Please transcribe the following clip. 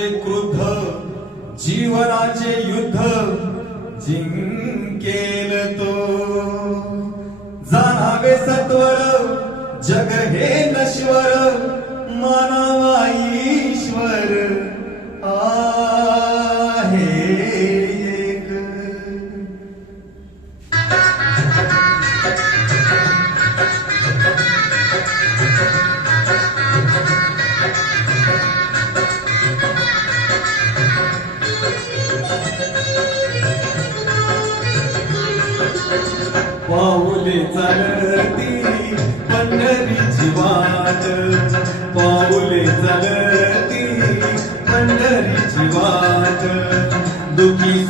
होते क्रुद्ध, जीवनाचे युद्ध जिंकेल तो. जाणावे सत्वर, जग हे नश्वर, मानावा ईश्वर आहे एक. पाऊले चालती पंढरीची वाट, पाऊले चालती पंढरीची वाट. दुखी